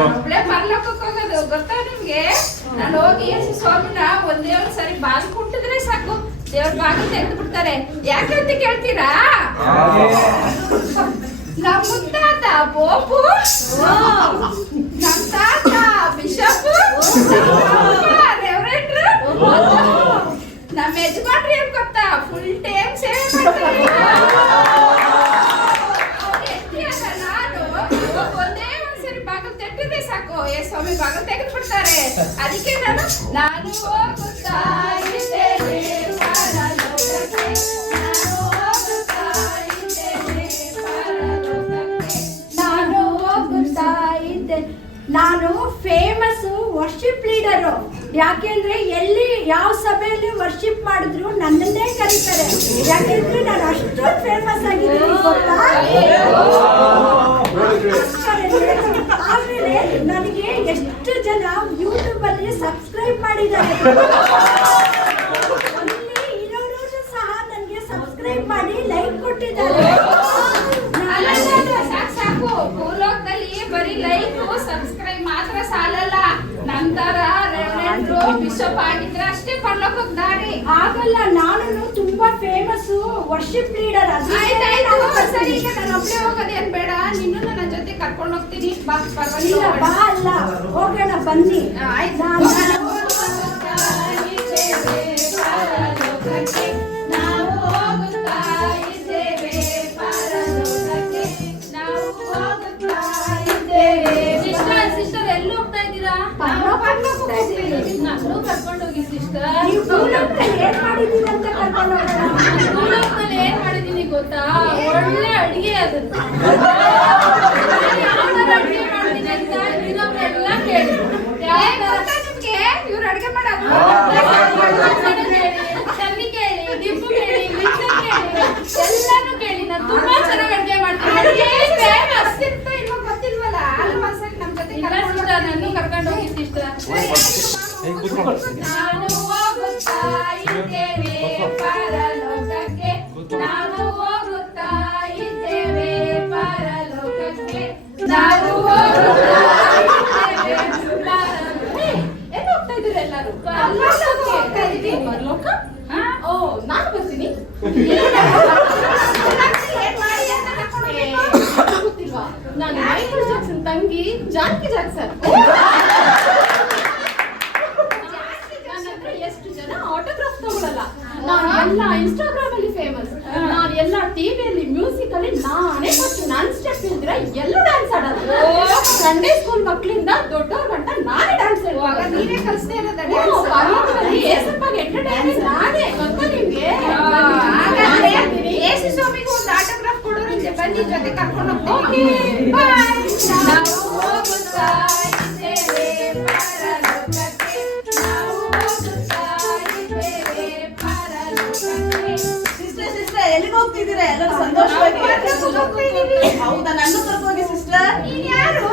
ಒಬ್ಳೆ ಪರಲೋಕಕ್ಕೆ ಹೋಗೋದು ಗೊತ್ತಾ ನಿಮ್ಗೆ? ನಾನು ಹೋಗಿ ಯೇಸು ಸ್ವಾಮಿನ ಒಂದೇ ಒಂದ್ ಸರಿ ಬಾಗಿಲು ಕುಟ್ಟಿದ್ರೆ ಸಾಕು, ದೇವ್ರ ಬಾಗಿಲು ತೆಗೆದು ಬಿಡ್ತಾರೆ. ಯಾಕಂತ ಕೇಳ್ತೀರಾ? ನಮ್ಮ ಮುತ್ತಾತ ಬೋಪು, ನಮ್ಮ ತಾತ ಬಿಷಪ್, ರೆವರೆಂಡ್ರು, ನಮ್ಮ ಯಜಮಾನ್ರಿ ಏನ್ ಗೊತ್ತಾ, ಫುಲ್ ಟೈಮ್ ಸೇವೆ ಮಾಡ್ತಾರೆ. ನಾನು ಒಂದೇ ಒಂದ್ಸರಿ ಬಾಗಿಲು ತೆಗೆದ್ರೆ ಸಾಕು, ಸ್ವಾಮಿ ಬಾಗಿಲು ತೆಗೆದು ಬಿಡ್ತಾರೆ. ಅದಕ್ಕೆ ನಾನು ಹೋಗುತ್ತಾ ಇದ್ದೇನೆ ಪರಲೋಕಕ್ಕೆ, ನಾನು ಹೋಗುತ್ತಾ ಇದ್ದೇನೆ ಪರಲೋಕಕ್ಕೆ, ನಾನು ಹೋಗುತ್ತಾ ಇದ್ದೇನೆ. ನಾನು ಫೇಮಸ್ ವರ್ಷಿಪ್ ಲೀಡರು. ಯಾಕೆಂದ್ರೆ ಎಲ್ಲಿ ಯಾವ ಸಭೆಯಲ್ಲಿ ವರ್ಷಿಪ್ ಮಾಡಿದ್ರು ನನ್ನನ್ನೇ ಕರೀತಾರೆ. ಯಾಕೆಂದ್ರೆ ನಾನು ಅಷ್ಟೊಂದು ಫೇಮಸ್ ಆಗಿದ್ದೀನಿ ಗೊತ್ತಾ. ಆಮೇಲೆ ನನಗೆ ಎಷ್ಟು ಜನ ಯೂಟ್ಯೂಬ್ ಅಲ್ಲಿ ಸಬ್ಸ್ಕ್ರೈಬ್ ಮಾಡಿದ್ದಾರೆ. ಅಲ್ಲಿ ಇರೋರು ಸಹ ನನಗೆ ಸಬ್ಸ್ಕ್ರೈಬ್ ಮಾಡಿ ಲೈಕ್ ಕೊಟ್ಟಿದ್ದಾರೆ. ಸಾಕು, ಭೂಲೋಕದಲ್ಲಿ ಬರೀ ಲೈಕ್ ಸಬ್ಸ್ಕ್ರೈಬ್ ಮಾತ್ರ ಸಾಲಲ್ಲ. ನಂತರ ರೆವರೆಂಡ್ರು ಬಿಷಪ್ ಆಗಿದ್ರೆ ಅಷ್ಟೇ ಪರಲೋಕಕ್ಕೆ ದಾರಿ ಆಗಲ್ಲ. ನಾನು ತುಂಬಾ ಫೇಮಸ್ ವರ್ಷಿಪ್ ಲೀಡರ್. ಸರಿ, ಈಗ ನಾನು ಒಬ್ಬಳೇ ಹೋಗೋದೇನ್ ಬೇಡ, ನಿನ್ನೂ ನನ್ನ ಜೊತೆ ಕರ್ಕೊಂಡು ಹೋಗ್ತೀನಿ ಬಾ. ಪರವಾಗಿಲ್ಲ, ಬಾ. ಅಲ್ಲ, ಹೋಗೋಣ ಬನ್ನಿ. ಆಯ್ತು. ಸಿಸ್ಟರ್ ಎಲ್ಲಿ ಹೋಗ್ತಾ ಇದ್ದೀರಾ? ನಾನು ಕರ್ಕೊಂಡು ಹೋಗಿ ಸಿಸ್ಟರ್. ಏನ್ ಮಾಡಿದೀನಿ ಗೊತ್ತಾ? ಒಳ್ಳೆ ಅಡಿಗೆ ಅದು. ಅಡಿಗೆ ಮಾಡ್ತೀನಿ ಅಂತ ಇನ್ನೊಬ್ರೆಲ್ಲ ಕೇಳಿ. ನಿಮ್ಗೆ ಇವ್ರು ಅಡಿಗೆ ಮಾಡೋದು ಚನ್ನಿ ಕೇಳಿ, ದಿಪ್ಪು ಕೇಳಿ, ಮಿಕ್ಸರ್ ಕೇಳಿ, ಎಲ್ಲಾನು ಕೇಳಿ. ನಾನು ತುಂಬಾ ಚೆನ್ನಾಗಿ ಅಡಿಗೆ ಮಾಡ್ತೀನಿ. ಗೊತ್ತಿಲ್ವಲ್ಲ, ನಮ್ ಜೊತೆ ನಾನು ಕರ್ಕೊಂಡು ಹೋಗಿ ಸಿಸ್ಟರ್. ನಾನು ಹೋಗುತ್ತಾ ಇದ್ದೇವೆ ಪರಲೋಕಕ್ಕೆ, ನಾವು ಹೋಗುತ್ತಾ ಇದ್ದೇವೆ ಪರಲೋಕಕ್ಕೆ, ನಾವು ಹೋಗುತ್ತಾ ಇದ್ದೇವೆ ಪರಲೋಕಕ್ಕೆ. ಎಲ್ಲಿ ಹೋಗ್ತಾ ಇದ್ದೀರಿ ಎಲ್ಲರೂ? ಹೋಗ್ತಾ ಇದೀವಿ. ಪರಲೋಕ? ಓ, ನಾನು ಬರ್ತೀನಿ. ಗೊತ್ತಿಲ್ವಾ? ನಾನು ಮೈಕಲ್ ಜಾಕ್ಸನ್ ತಂಗಿ ಜಾನಕಿ ಜಾಕ್ಸನ್. ಎಷ್ಟು ಜನ ಆಟೋಗ್ರಾಫ್ ತಗೊಳ್ಳಲ್ಲ. ನಾನು ಎಲ್ಲ ಇನ್ಸ್ಟಾಗ್ರಾಮ್ ಅಲ್ಲಿ ಫೇಮಸ್. ನಾನು ಎಲ್ಲ ಟಿವಿಯಲ್ಲಿ ಮ್ಯೂಸಿಕ್ ಅಲ್ಲಿ ನಾನೇ ಫಸ್ಟ್. ನನ್ ಸ್ಟೆಪ್ ಇದ್ರೆ ಎಲ್ಲ ಡ್ಯಾನ್ಸ್ ಆಡೋದು. ಸಂಡೇ ಸ್ಕೂಲ್ ಮಕ್ಕಳಿಂದ ದೊಡ್ಡವ್ರ ಗಂಟ ನಾನೇ ಡ್ಯಾನ್ಸ್ ಹೇಳುವಾಗ ನೀನೇ ಕಲಿಸ್ತಾ ಇರೋದು. ಏಸಪ್ಪಾಗ ಎಂಟರ್ಟೈನ್ಮೆಂಟ್ ನಾನೇ. ಗೊತ್ತಾ ನಿಮ್ಗೆ? ಯೇಸು ಸ್ವಾಮಿಗೂ ಒಂದು ಆಟೋಗ್ರಾಫ್ ಕೊಡೋರು ಬನ್ನಿ, ಜೊತೆ ಕರ್ಕೊಂಡು ಹೋಗ್ತೀನಿ. ನಾವು ಹೋಗುತ್ತಾ ಇದ್ದೇವೆ ಪರಲೋಕಕ್ಕೆ, ನಾವು ಹೋಗುತ್ತಾ ಇದ್ದೇವೆ ಪರಲೋಕಕ್ಕೆ. ಸಿಸ್ಟರ್ ಎಲ್ಲಿಗೆ ಹೋಗ್ತಿದ್ದೀರಾ? ಎಲ್ಲರೂ ಸಂತೋಷವಾಗಿ? ಹೌದಾ, ನನ್ನ ಕರ್ಕೊಂಡು ಹೋಗಿ ಸಿಸ್ಟರ್. ನೀನ್ ಯಾರು?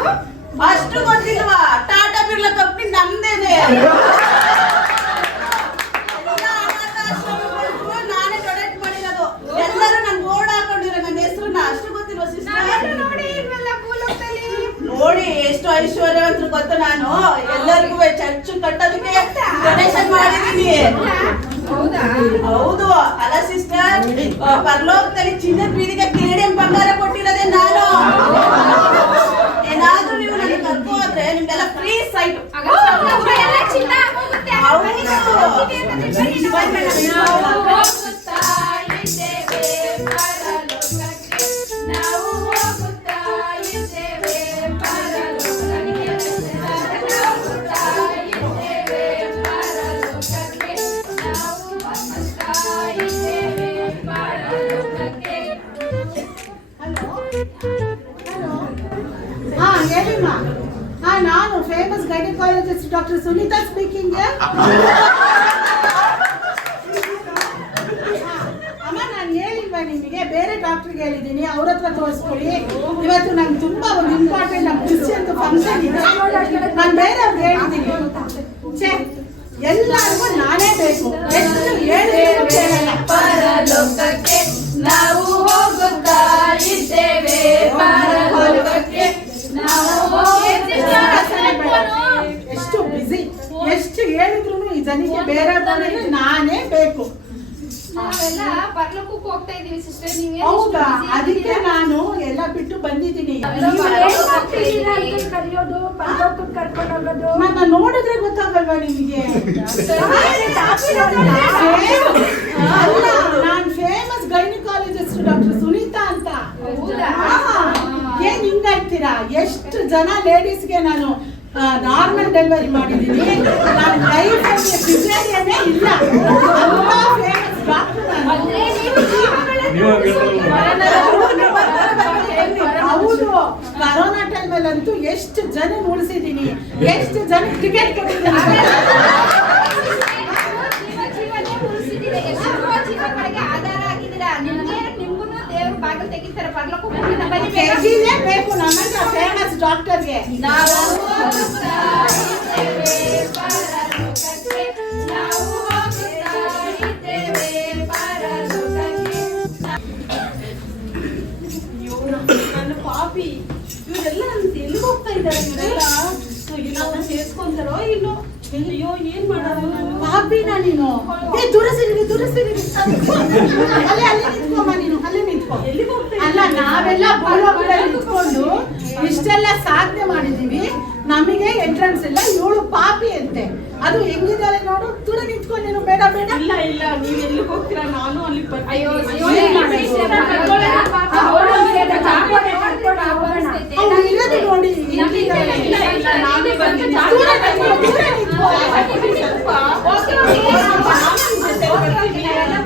ಅಷ್ಟು ಗೊತ್ತಿಲ್ವಾ? ಟಾಟಾ ಬಿರ್ಲಾ ಕಂಪ್ನಿ ನಮ್ದೇನೆ. ನಾನೇ ಡೊನೇಟ್ ಮಾಡಿರೋದು. ಎಲ್ಲರೂ ನನ್ ಬೋರ್ಡ್ ಹಾಕೊಂಡಿರೋ ನನ್ನ ಹೆಸರನ್ನ. ಅಷ್ಟು ಗೊತ್ತಿಲ್ವಾ ಸಿಸ್ಟರ್? ನೋಡಿ ಎಷ್ಟು ಐಶ್ವರ್ಯವಂತರು ಗೊತ್ತಾ. ನಾನು ಎಲ್ಲರಿಗೂ ಚರ್ಚ್ ಕಟ್ಟೋದಕ್ಕೆ ಡೊನೇಷನ್ ಮಾಡಿದೀನಿ. ಹೌದು. ಅಲ್ಲ ಸಿಸ್ಟರ್, ಪರಲೋಕದಲ್ಲಿ ಚಿನ್ನದ ಬೀದಿಗೆ KDM ಬಂಗಾರ ಕೊಟ್ಟಿರೋದೇ ನಾನು. ಏನಾದ್ರೂ ನೀವು ನನಗೆ ಕರ್ಕೊ ಹೋದ್ರೆ ನಿಮ್ಗೆಲ್ಲ ಫ್ರೀ ಸೈಟ್. ನಾನು famous gynaecologist doctor Sunita speaking. ಅಮ್ಮ, ನಾನು ಹೇಳಿಲ್ವಾ ನಿಮಗೆ? ಬೇರೆ ಡಾಕ್ಟರ್ಗೆ ಹೇಳಿದ್ದೀನಿ, ಅವ್ರ ಹತ್ರ ತೋರಿಸ್ಕೊಳ್ಳಿ. ಇವತ್ತು ನಂಗೆ ತುಂಬಾ ಒಂದು ಇಂಪಾರ್ಟೆಂಟ್ ನಮ್ಮ ಕ್ರಿಶ್ಚಿಯನ್ ಫಂಕ್ಷನ್ ಇದೆ. ನಾನು ಬೇರೆ ಅವ್ರಿಗೆ ಹೇಳಿದ್ದೀನಿ. ಎಲ್ಲರಿಗೂ ನಾನೇ ಬೇಕು. ಎಷ್ಟು ಹೇಳಿದ್ರು ಕೇಳಲ್ಲ. ಪರಲೋಕಕ್ಕೆ ನಾವು ಹೋಗುತ್ತಾ ಇದ್ದೇವೆ, ಪರಲೋಕಕ್ಕೆ ನಾವು ಹೋಗುತ್ತಾ ಜನಕ್ಕೆ ಬೇರೆ ನಾನೇ ಬೇಕು. ನಾವೆಲ್ಲ ಪರ್ಲೋಕಕ್ಕೆ ಹೋಗ್ತಾ ಇದೀವಿ ಸಿಸ್ಟರ್. ಹೌದಾ? ಅದಕ್ಕೆ ನಾನು ಎಲ್ಲ ಬಿಟ್ಟು ಬಂದಿದ್ದೀನಿ. ನನ್ನ ನೋಡಿದ್ರೆ ಗೊತ್ತಾಗಲ್ವಾ ನಿಮಗೆ? ಅಲ್ಲ, ನಾನ್ ಫೇಮಸ್ ಗೈನಕಾಲಜಿಸ್ಟ್ ಡಾಕ್ಟರ್ ಸುನೀತಾ ಅಂತ. ಏನ್ ಹಿಂಗಾಗ್ತೀರಾ? ಎಷ್ಟು ಜನ ಲೇಡೀಸ್ಗೆ ನಾನು ನಾರ್ಮಲ್ ಡೆಲಿವರಿ ಮಾಡಿದ್ದೀನಿ. ನಾನು ಲೈಫ್ ಅಲ್ಲಿ ಸಿಸೇರಿಯನ್ನೇ ಇಲ್ಲ. ಅಂತ ಫೇಮಸ್ ಡಾಕ್ಟರ್ ಹೌದು. ಕರೋನಾ ಟೈಮಲ್ಲಂತೂ ಎಷ್ಟು ಜನ ಉಳಿಸಿದ್ದೀನಿ, ಎಷ್ಟು ಜನ ಟಿಕೆಟ್ ಕೊಟ್ಟಿದ್ದೀನಿ. ಬೇಕು ನಮ್ಮಂತ ಫೇಮಸ್ ಡಾಕ್ಟರ್ಗೆ. ನನ್ನ ಪಾಪಿ ಇವರೆಲ್ಲ ಎಲ್ಲಿಗೆ ಹೋಗ್ತಾ ಇದ್ದಾರೆ? ಇವರೆಲ್ಲ ಸೇರ್ಸ್ಕೊಂತಾರೋ ಇಲ್ಲೋ? ಅಯ್ಯೋ, ಏನ್ ಮಾಡೋದು? ಪಾಪಿನ ನೀನು? ದೂರ ಸಿರಿ ಅಲ್ಲೇ ನಿಂತ್ಕೊಮ್ಮ ನೀನು. ಅಲ್ಲೇ ನಿಂತ್ಕೊ. ಎಲ್ಲಿಗೆ ಹೋಗ್ತಾ ಅಲ್ಲ, ನಾವೆಲ್ಲ ಬೋಲೋಗಳಲ್ಲಿ ನಿಂತ್ಕೊಂಡು ಇಷ್ಟೆಲ್ಲ ಸಾಧನೆ ಮಾಡಿದೀವಿ. ನಮಗೆ ಎಂಟ್ರೆನ್ಸ್ ಇಲ್ಲ. ಇವಳು ಪಾಪಿ ಅಂತೆ. ಅದು ಹೆಂಗಿದ್ದಾರೆ ನೋಡು. ದೂರ ನಿಂತ್ಕೊಂಡು ನೀನು. ಬೇಡ ಬೇಡ. ಇಲ್ಲ ಇಲ್ಲ, ನೀವ್ ಎಲ್ಲಿಗೆ ಹೋಗ್ತೀರಾ? ನಾನು ಅಲ್ಲಿ ಅಯ್ಯೋ ಇರೋದು ನೋಡಿ. ನಾನೇ ಬಂದಿದ್ದೀನಿ.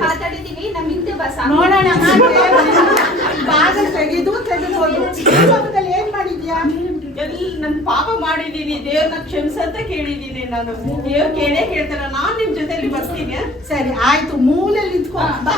ಮಾತಾಡಿದೀವಿ. ನಮ್ ಹಿಂದೆ ಬಸ್ ನೋಡೋಣ. ಬಾಗಿಲು ತೆಗೆದು ಏನ್ ಮಾಡಿದ್ಯಾ? ನನ್ ಪಾಪ ಮಾಡಿದೀನಿ. ದೇವ್ರನ್ನ ಕ್ಷಮಿಸ ಅಂತ ಕೇಳಿದೀನಿ. ನಾನು ದೇವ್ರ ಕೇಳ್ತಾರ. ನಾನ್ ನಿಮ್ ಜೊತೆಲಿ ಬರ್ತೀನಿ. ಸರಿ ಆಯ್ತು. ಮೂಲೆಯಲ್ಲಿ ನಿಂತ್ಕೊ. ಬಾ.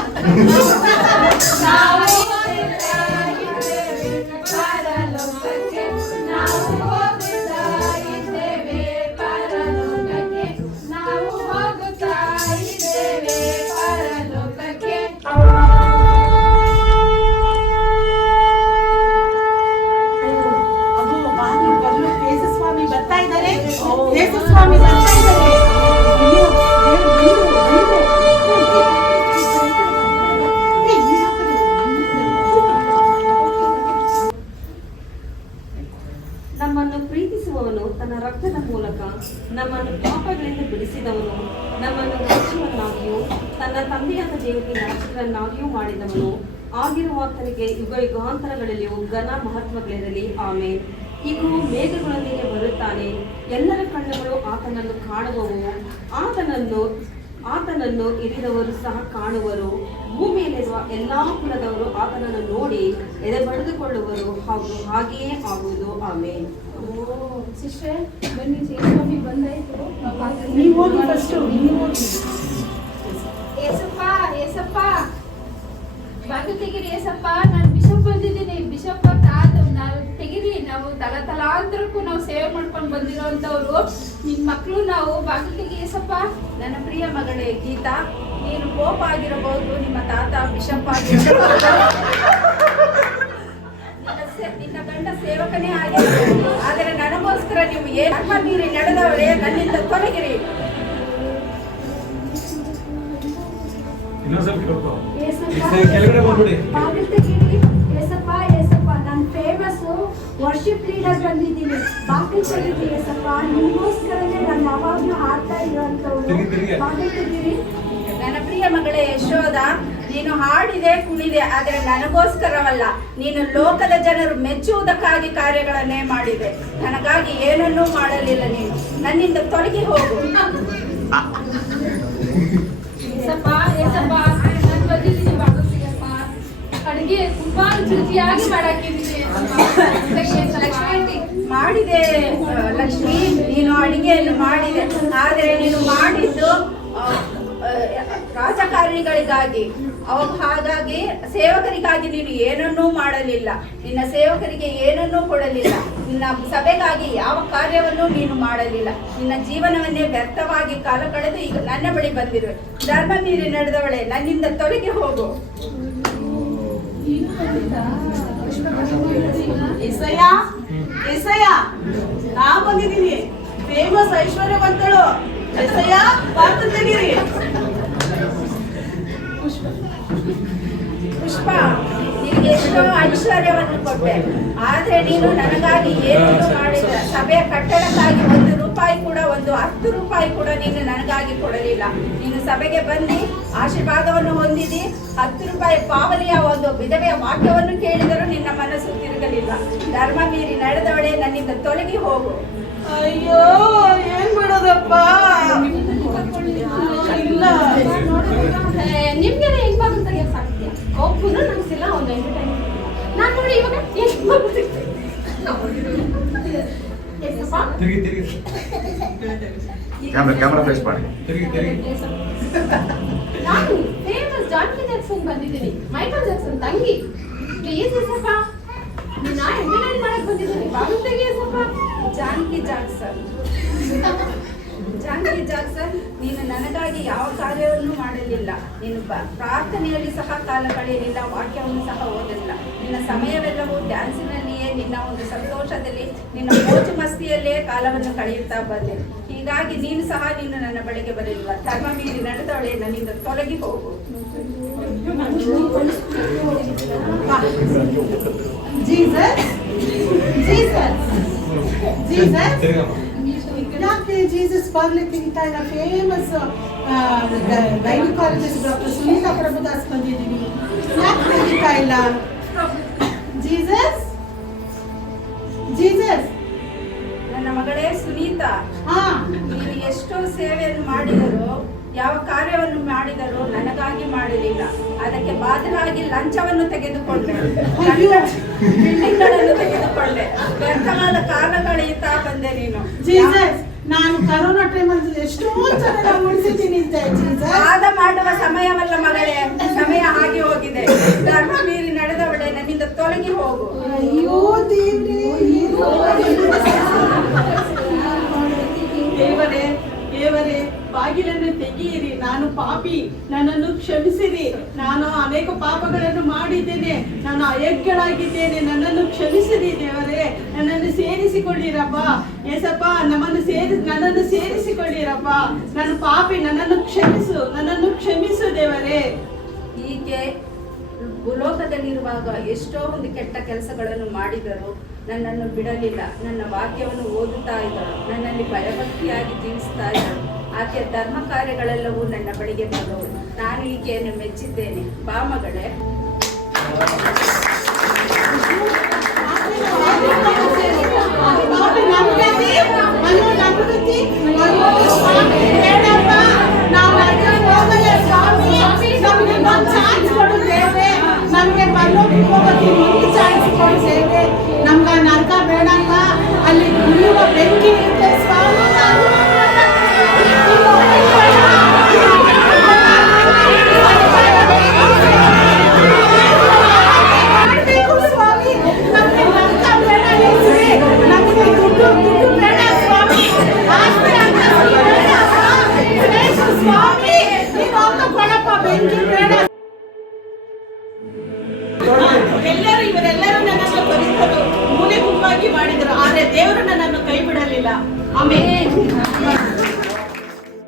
ನಮ್ಮನ್ನು ಪ್ರೀತಿಸುವವನು ತನ್ನ ರಕ್ತದ ಮೂಲಕ ನಮ್ಮನ್ನು ಪಾಪಗಳಿಂದ ಬಿಡಿಸಿದವನು, ನಮ್ಮನ್ನು ರಕ್ಷಕರನ್ನಾಗಿಯೂ ತನ್ನ ತಂದೆಯಾದ ದೇವರಿಗೆ ರಕ್ಷಕರನ್ನಾಗಿಯೂ ಮಾಡಿದವನು ಆಗಿರುವಾತನಿಗೆ ಯುಗ ಯುಗಾಂತರಗಳಲ್ಲಿಯೂ ಘನ ಮಹತ್ವಗಳಿರಲಿ. ಆಮೇನ್. ಈಗ ಮೇಘಗಳೊಂದಿಗೆ ಬರುತ್ತಾನೆ. ಎಲ್ಲರ ಕಣ್ಣುಗಳು ಆತನನ್ನು ಕಾಣುವವು. ಆತನನ್ನು ಇರಿದವರು ಸಹ ಕಾಣುವರು. ಭೂಮಿಯಲ್ಲಿರುವ ಎಲ್ಲಾ ಕುಲದವರು ಆತನನ್ನು ನೋಡಿ ಎದೆಬಡಿದುಕೊಳ್ಳುವರು. ಹಾಗೂ ಹಾಗೆಯೇ ಆಗುವುದು. ಆಮೇನ್. ಸಿಸ್ಟರ್ ಬನ್ನಿ, ಸ್ವಾಮಿ ಬಂದಾಯ್ತು. ನೀವು ಹೋಗಿ ಫಸ್ಟ್. ಏಸಪ್ಪ ಏಸಪ್ಪ ಬಾಗಿಲು ತೆಗೀರಿ. ಏಸಪ್ಪ ನಾನು ಬಿಷಪ್ ಬಂದಿದ್ದೀನಿ. ಬಿಷಪ್ ನಾವು ತೆಗೀರಿ. ನಾವು ತಲಾಂತರಕ್ಕೂ ನಾವು ಸೇವೆ ಮಾಡ್ಕೊಂಡು ಬಂದಿರೋಂಥವ್ರು ನಿನ್ ಮಕ್ಕಳು. ನಾವು ಬಾಗಿಲು ತೆಗಿ ಏಸಪ್ಪ. ನನ್ನ ಪ್ರಿಯ ಮಗಳೇ ಗೀತಾ, ನೀನು ಕೋಪ ಆಗಿರಬಹುದು. ನಿಮ್ಮ ತಾತ ಬಿಷಪ್ ಆಗಿರಬಹುದು. ನಿನ್ನ ಗಂಡ ಸೇವಕನೇ ಆಗಿರಬಹುದು. ಆದರೆ ನನಗೋಸ್ಕರ ನೀವು ಏನ್ ಮೀರಿ ನಡೆದವರೇ, ನನ್ನಿಂದ ತೊಲಗಿರಿ. ಬಾಗಿಲು ತೆಗೀರಿ. ಏಸಪ್ಪ ಏಸಪ್ಪ, ನಾನು ಫೇಮಸ್ ವರ್ಷಿಪ್ ಲೀಡರ್ ಬಂದಿದ್ದೀನಿ. ಬಾಗಿಲು ತೆಗೀರಿ ಏಸಪ್ಪ. ನಿಮಗೋಸ್ಕರನೇ ನಾನು ಯಾವಾಗಲೂ ಹಾಡ್ತಾ ಇರೋಂಥವ್ರು. ಬಾಗಿಲು ತೆಗೀರಿ. ನನ್ನ ಪ್ರಿಯ ಮಗಳೇ ಯಶೋದ, ನೀನು ಹಾಡಿದೆ ಕುಣಿದೆ, ಆದರೆ ನನಗೋಸ್ಕರವಲ್ಲ. ನೀನು ಲೋಕದ ಜನರು ಮೆಚ್ಚುವುದಕ್ಕಾಗಿ ಕಾರ್ಯಗಳನ್ನೇ ಮಾಡಿದೆ. ನನಗಾಗಿ ಏನನ್ನೂ ಮಾಡಲಿಲ್ಲ. ನೀನು ನನ್ನಿಂದ ತೊಲಗಿ ಹೋಗು. ಏಸಪ್ಪ ಏಸಪ್ಪ ನಾನು ಬಂದಿದ್ದೀನಿ. ಬಾಗಿಲು ತೆಗಿಯಪ್ಪ. ಅಡುಗೆ ತುಂಬಾ ರುಚಿಯಾಗಿ ಮಾಡಾಕಿದ್ದೀನಿ. ಮಾಡಿದೆ ಲಕ್ಷ್ಮಿ, ನೀನು ಅಡಿಗೆಯನ್ನು ಮಾಡಿದೆ. ಆದರೆ ನೀನು ಮಾಡಿದ್ದು ರಾಜಕಾರಣಿಗಳಿಗಾಗಿ. ಹಾಗಾಗಿ ಸೇವಕರಿಗಾಗಿ ನೀನು ಏನನ್ನೂ ಮಾಡಲಿಲ್ಲ. ನಿನ್ನ ಸೇವಕರಿಗೆ ಏನನ್ನೂ ಕೊಡಲಿಲ್ಲ. ನಿನ್ನ ಸಭೆಗಾಗಿ ಯಾವ ಕಾರ್ಯವನ್ನು ನೀನು ಮಾಡಲಿಲ್ಲ. ನಿನ್ನ ಜೀವನವನ್ನೇ ವ್ಯರ್ಥವಾಗಿ ಕಾಲ ಕಳೆದು ಈಗ ನನ್ನ ಬಳಿ ಬಂದಿರುವೆ. ಧರ್ಮ ಮೀರಿ ನಡೆದವಳೆ, ನನ್ನಿಂದ ತೊಲಗಿ ಹೋಗು. ಎಸಯ್ಯ, ನಾ ಬಂದಿದ್ದೀನಿ. ಫೇಮಸ್ ಐಶ್ವರ್ಯವಂತಳು ಎಸಯ್ಯ ಬಾಗಿಲು ತೆಗೀರಿ. ಪುಷ್ಪ, ನಿನಗೆ ಎಷ್ಟೋ ಐಶ್ವರ್ಯವನ್ನು ಕೊಟ್ಟೆ, ಆದ್ರೆ ನೀನು ನನಗಾಗಿ ಏನನ್ನು ಮಾಡಿಲ್ಲ. ಸಭೆಯ ಕಟ್ಟಡಕ್ಕಾಗಿ 1 ರೂಪಾಯಿ ಕೂಡ, 10 ರೂಪಾಯಿ ಕೂಡ ನೀನು ನನಗಾಗಿ ಕೊಡಲಿಲ್ಲ. ನೀನು ಸಭೆಗೆ ಬಂದು ಆಶೀರ್ವಾದವನ್ನು ಹೊಂದಿದಿ, 10 ರೂಪಾಯಿ ಪಾವಲಿಯ ಒಂದು ವಿಧವೆಯ ವಾಕ್ಯವನ್ನು ಕೇಳಿದರೂ ನಿನ್ನ ಮನಸ್ಸು ತಿರುಗಲಿಲ್ಲ. ಧರ್ಮ ಮೀರಿ ನಡೆದವಳೆ, ನನ್ನಿಂದ ತೊಲಗಿ ಹೋಗು. ಅಯ್ಯೋ ಏನ್ ಮಾಡೋದಪ್ಪ. ಇಲ್ಲ ನಿಮ್ಗೆಲ್ಲ ಹೆಂಗ್ ಬಾಗಿಲು ತೆಗಿಯಕ್ ಸಾಧ್ಯ? ಒಬ್ಬನು ನಮ್ಸಿಲ್ಲ, ಒಂದು ಎಂಟರ್ಟೈನ್ಮೆಂಟ್. ನಾನು ನೋಡಿ ಇವಾಗ ಎಷ್ಟು ಬಾಗಿಲು ತೆಗಿತೀನಿ. ಏಸಪ್ಪ, ಕ್ಯಾಮರಾ ಫೇಸ್ ಮಾಡಿ. ನಾನು ಫೇಮಸ್ ಜಾನ್ಕಿ ಜಾಕ್ಸನ್ ಬಂದಿದ್ದೀನಿ, ಮೈಕಲ್ ಜಾಕ್ಸನ್ ತಂಗಿ. ಪ್ಲೀಸ್ ಏಸಪ್ಪ, ನಿನ್ನ ಎಂಟರ್ಟೈನ್ ಮಾಡಕ್ ಬಂದಿದ್ದೀನಿ, ಬಾಗಿಲು ತೆಗಿ ಏಸಪ್ಪ. ಜಾನ್ಕಿ ಜಾಕ್ಸನ್, ನೀನು ನನಗಾಗಿ ಯಾವ ಕಾರ್ಯವನ್ನು ಮಾಡಲಿಲ್ಲ. ನೀನು ಪ್ರಾರ್ಥನೆಯಲ್ಲಿ ಸಹ ಕಾಲ ಕಳೆಯಲಿಲ್ಲ, ವಾಕ್ಯವನ್ನು ಸಹ ಓದಲಿಲ್ಲ. ನಿನ್ನ ಸಮಯವೆಲ್ಲವೂ ಡ್ಯಾನ್ಸಿನಲ್ಲಿಯೇ, ನಿನ್ನ ಒಂದು ಸಂತೋಷದಲ್ಲಿ, ನಿನ್ನ ಮೋಜು ಮಸ್ತಿಯಲ್ಲೇ ಕಾಲವನ್ನು ಕಳೆಯುತ್ತಾ ಬಂದೆ. ಹೀಗಾಗಿ ನೀನು ನನ್ನ ಬಳಿಗೆ ಬರಲಿಲ್ಲ. ಧರ್ಮ ಮೀರಿ ನಡೆದವಳೆ, ನನ್ನಿಂದ ತೊಲಗಿ ಹೋಗು. ಯಾಕೆ ಜೀಸಸ್ ಬಾಗ್ಲೆ ತೆಗಿತಾ ಇಲ್ಲ? Famous gynaecologist doctor Sunita Prabhudas ಬಂದಿದ್ದೀವಿ, ಯಾಕೆ ತೆಗಿತಾ ಇಲ್ಲ? ಜೀಸಸ್ ನನ್ನ ಮಗಳೇ ಸುನೀತಾ, ಹಾ, ನೀನು ಎಷ್ಟೋ ಸೇವೆಯನ್ನು ಮಾಡಿದರೂ, ಯಾವ ಕಾರ್ಯವನ್ನು ಮಾಡಿದರೂ ನನಗಾಗಿ ಮಾಡಲಿಲ್ಲ. ಅದಕ್ಕೆ ಬದಲಾಗಿ ಲಂಚವನ್ನು ತೆಗೆದುಕೊಂಡೆ, ಬಿಲ್ಡಿಂಗ್ಗಳನ್ನು ತೆಗೆದುಕೊಂಡೆ, ವ್ಯರ್ಥವಾದ ಕಾಲ ಕಳೆಯುತ್ತಾ ಬಂದೆ. ನೀನು ಜೀಸಸ್, ನಾನು ಕರೋನಾ ಟೈಮಲ್ಲಿ ಎಷ್ಟೋ ಜನ ಉಳಿಸಿದ್ದೀನಿ. ವಾದ ಮಾಡುವ ಸಮಯವಲ್ಲ ಮಗಳೇ, ಸಮಯ ಹಾಗೆ ಹೋಗಿದೆ. ಧರ್ಮ ಮೀರಿ ನಡೆದವಳೆ, ನನ್ನಿಂದ ತೊಲಗಿ ಹೋಗು. ಅಯ್ಯೋ ದೇವರೇ, ಬಾಗಿಲನ್ನು ತೆಗೆಯಿರಿ. ನಾನು ಪಾಪಿ, ನನ್ನನ್ನು ಕ್ಷಮಿಸಿರಿ. ನಾನು ಅನೇಕ ಪಾಪಗಳನ್ನು ಮಾಡಿದ್ದೇನೆ, ನಾನು ಅಯೋಗ್ಯಳಾಗಿದ್ದೇನೆ, ನನ್ನನ್ನು ಕ್ಷಮಿಸಿರಿ ದೇವರೇ. ನನ್ನನ್ನು ಸೇರಿಸಿಕೊಳ್ಳಿರಪ್ಪ ಏಸಪ್ಪ, ನನ್ನನ್ನು ಸೇರಿಸಿಕೊಳ್ಳಿರಪ್ಪ. ನಾನು ಪಾಪಿ, ನನ್ನನ್ನು ಕ್ಷಮಿಸು ದೇವರೇ. ಈಕೆ ಭೂಲೋಕದಲ್ಲಿರುವಾಗ ಎಷ್ಟೋ ಒಂದು ಕೆಟ್ಟ ಕೆಲಸಗಳನ್ನು ಮಾಡಿದರು, ನನ್ನನ್ನು ಬಿಡಲಿಲ್ಲ. ನನ್ನ ವಾಕ್ಯವನ್ನು ಓದುತ್ತಾ ಇದ್ದಳು, ನನ್ನಲ್ಲಿ ಭಯಭಕ್ತಿಯಾಗಿ ಜೀವಿಸ್ತಾ ಇದ್ದಳು. ಆಕೆ ಧರ್ಮ ಕಾರ್ಯಗಳೆಲ್ಲವೂ ನನ್ನ ಬಳಿಗೆ ಬಂದವು. ನಾನು ಈಕೆಯನ್ನು ಮೆಚ್ಚಿದ್ದೇನೆ. ಬಾ ಮಗಳೇ. ನಮ್ಗ ನರಕ ಬೇಡಂಗ, ಅಲ್ಲಿ ಉಳಿಯುವ ಬೆಂಕಿ ಇದೆ ಸ್ವಾಮಿ. ಸ್ವಾಮಿ, ನಮ್ಗೆ ನರಕ ಬೇಡ, ನಮ್ಗೆ ದುಡ್ಡು ಬೇಡ ಸ್ವಾಮಿ, ಆಸ್ತಿ ಅಂತಸ್ತು ಬೇಡ ಸ್ವಾಮಿ, ನೀನು ಅಂತ ಕೊಡಪ್ಪ, ಬೆಂಕಿ ಬೇಡ. ಇವರೆಲ್ಲರೂ ನನ್ನನ್ನು ಬರಿದರು, ಮೂಲೆ ಗುಂಪಾಗಿ ಮಾಡಿದರು, ಆದರೆ ದೇವರು ನನ್ನನ್ನು ಕೈ ಬಿಡಲಿಲ್ಲ. ಆಮೇಲೆ